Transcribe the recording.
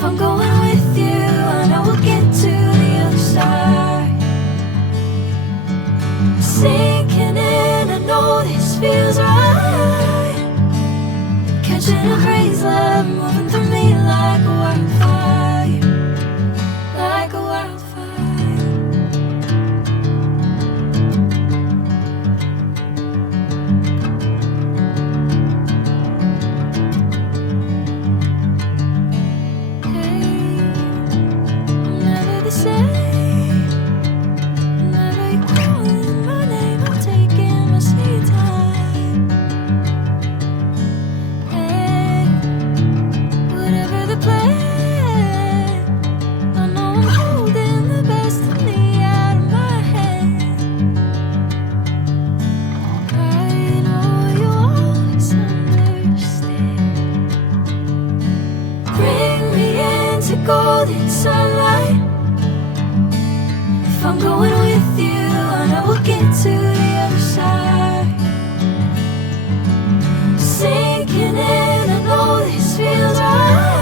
If I'm going with you, I know we'll get to the other side. Sinking in, I know this feels right. Catching a breeze, love moving through me like a wildfire, like a wildfire. Hey, I'm never the same. Whenever you're calling my name, I'm taking my sweet time. Hey, whatever the plan, I know I'm holding the best of me out of my hand. I know you always understand. Bring me into golden sunlight. If I'm going with you, I know we'll get to the other side. Sinking in, I know this feels right.